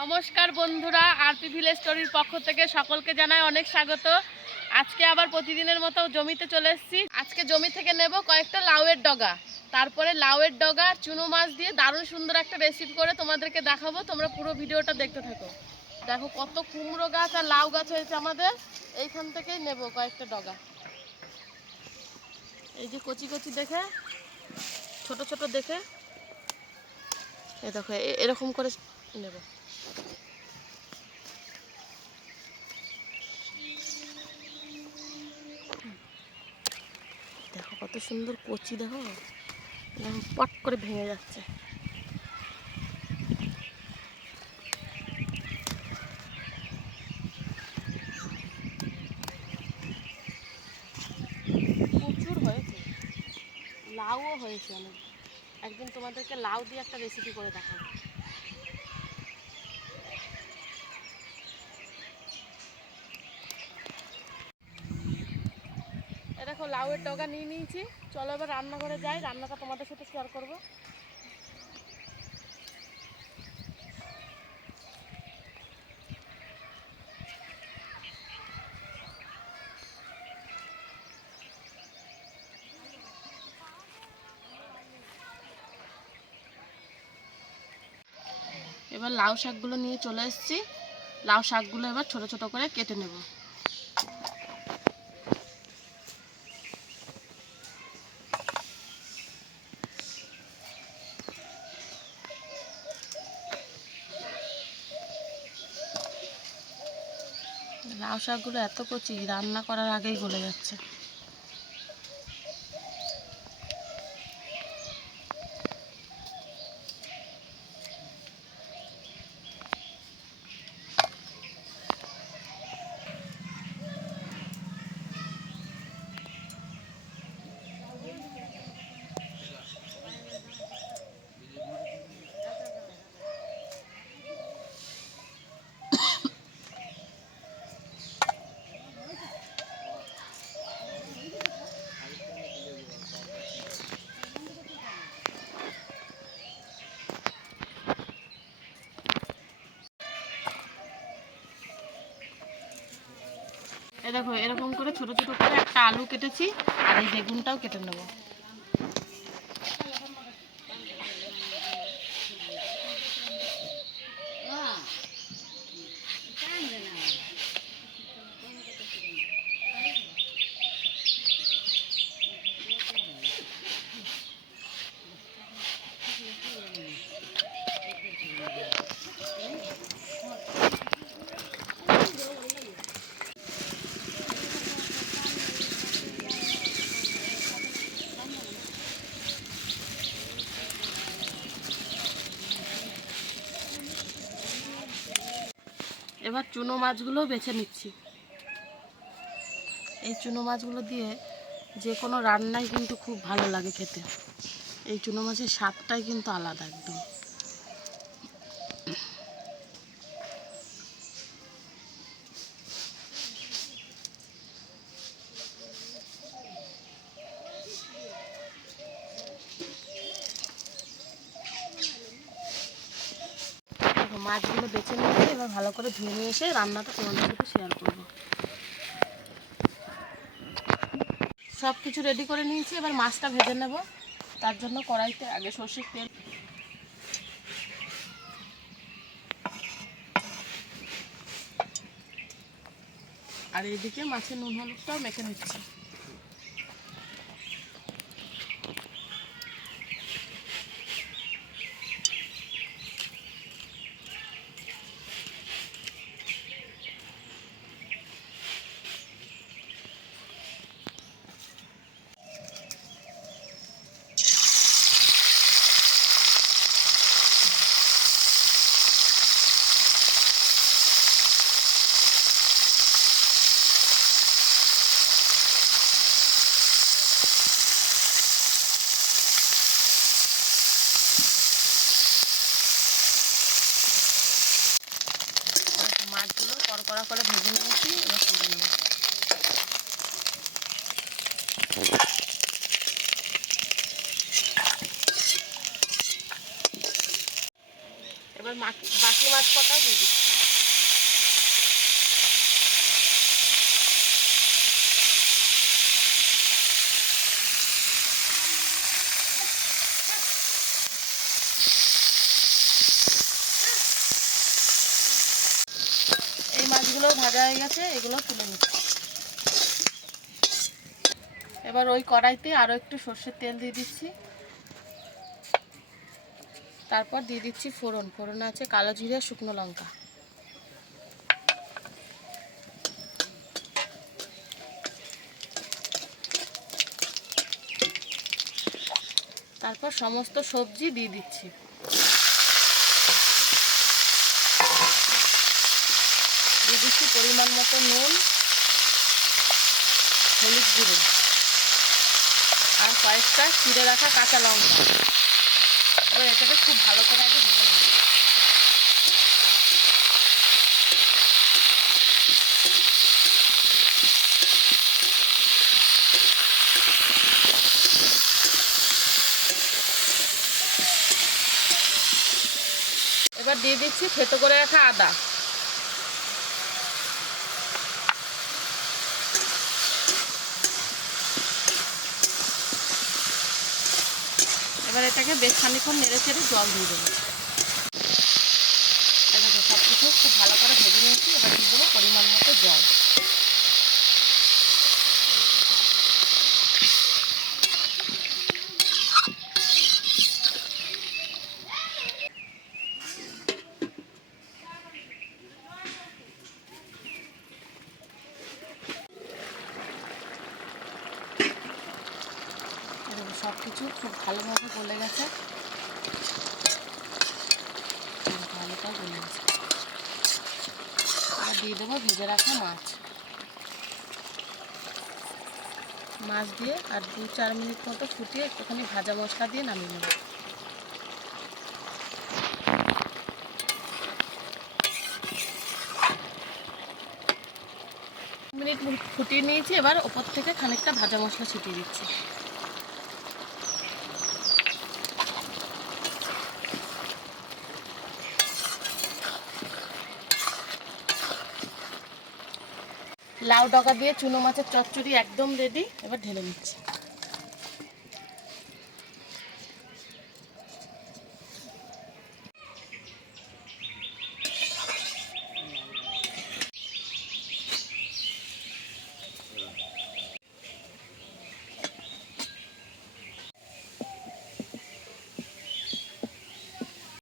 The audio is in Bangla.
নমস্কার বন্ধুরা, আরপি ভিলেজ স্টোরির পক্ষ থেকে সকলকে জানাই অনেক স্বাগত। আজকে আবার প্রতিদিনের মতো জমিতে চলে এসেছি। আজকে জমি থেকে নেব কয়েকটা লাউয়ের ডগা, তারপরে লাউয়ের ডগা চুনো মাছ দিয়ে দারুণ সুন্দর একটা রেসিপি করে তোমাদেরকে দেখাবো। তোমরা পুরো ভিডিওটা দেখতে থাকো। দেখো কত কুমড়ো গাছ আর লাউ গাছ হয়েছে আমাদের, এইখান থেকেই নেব কয়েকটা ডগা। এই যে কচি কচি দেখে, ছোট ছোট দেখে, এই দেখো এরকম করে নেব। দেখো কত সুন্দর কচি, দেখো পট করে ভেঙে যাচ্ছে। প্রচুর হয়েছে, লাউও হয়েছে অনেক। একদিন তোমাদেরকে লাউ দিয়ে একটা রেসিপি করে দেখাবো। দেখো লাউয়ের ডগা নিয়ে নিয়েছি, চলো এবার রান্নাঘরে যাই, রান্নাটা তোমাদের সাথে শেয়ার করব। এবার লাউ শাকগুলো নিয়ে চলে এসেছি। লাউ শাকগুলো এবার ছোট ছোট করে কেটে নেব। লাউ শাকগুলো এত কচি, রান্না করার আগেই গলে যাচ্ছে। এই দেখো এরকম করে ছোট ছোট করে একটা আলু কেটেছি, আর এই বেগুনটাও কেটে নেব। এবার চুনো মাছগুলো বেছে নিচ্ছি। এই চুনো মাছগুলো দিয়ে যে কোনো রান্নাই কিন্তু খুব ভালো লাগে খেতে। এই চুনো মাছের স্বাদটাই কিন্তু আলাদা একদম। মাছগুলো বেছে নিয়ে এবার ভালো করে ধুয়ে নিয়ে এসে রান্নাটা তোমাদের সাথে শেয়ার করবো। সব কিছু রেডি করে নিয়েছি, এবার মাছটা ভেজে নেব। তার জন্য কড়াইতে আগে সরষের তেল, আর এইদিকে মাছের নুন হলুদটাও মেখে নিচ্ছি। মাছগুলো কড়কড়া করে ভেজে নিয়েছি, এবার তুলে নেব। এবার বাকি মাছ কটাও দিয়ে দিচ্ছি। এই মাছগুলো ভাজা হয়ে গেছে, এগুলো তুলে নিচ্ছি। এবার ওই কড়াইতে আরও একটু সর্ষের তেল দিয়ে দিচ্ছি। তারপর দিয়ে দিচ্ছি ফোড়ন। ফোড়নে আছে কালো জিরে, শুকনো লঙ্কা। তারপর সমস্ত সবজি দিয়ে দিচ্ছি। দিয়ে দিচ্ছি পরিমাণ মতো নুন, হলুদ গুঁড়ো আর কয়েকটা চিড়ে রাখা কাঁচা লঙ্কা। এবার এটাকে খুব ভালো করে আগে ভেজে নেব। এবার দিয়ে দিচ্ছি থেতো করে রাখা আদা। এবার এটাকে বেশ খানিক্ষণ নেড়ে চেড়ে জল দিয়ে দেবো। এটাকে সব কিছু খুব ভালো করে ভেজে নিয়েছি। এবার দিয়ে দেবো পরিমাণ মতো জল। সব কিছু খুব ভালোভাবে গলে গেছে, ভালোটা গলে গেছে। এবার দিয়ে দেবো ভেজে রাখা মাছ। মাছ দিয়ে আর 2-4 মিনিট মতো ফুটিয়ে একটুখানি ভাজা মশলা দিয়ে নামিয়ে নেব। মিনিট ফুটিয়ে নিয়েছি। এবার ওপর থেকে খানিকটা ভাজা মশলা ছিটিয়ে দিচ্ছি। লাউ ডগা দিয়ে চুনো মাছের চচ্চড়ি একদম রেডি। এবার ঢেলে নিচ্ছি।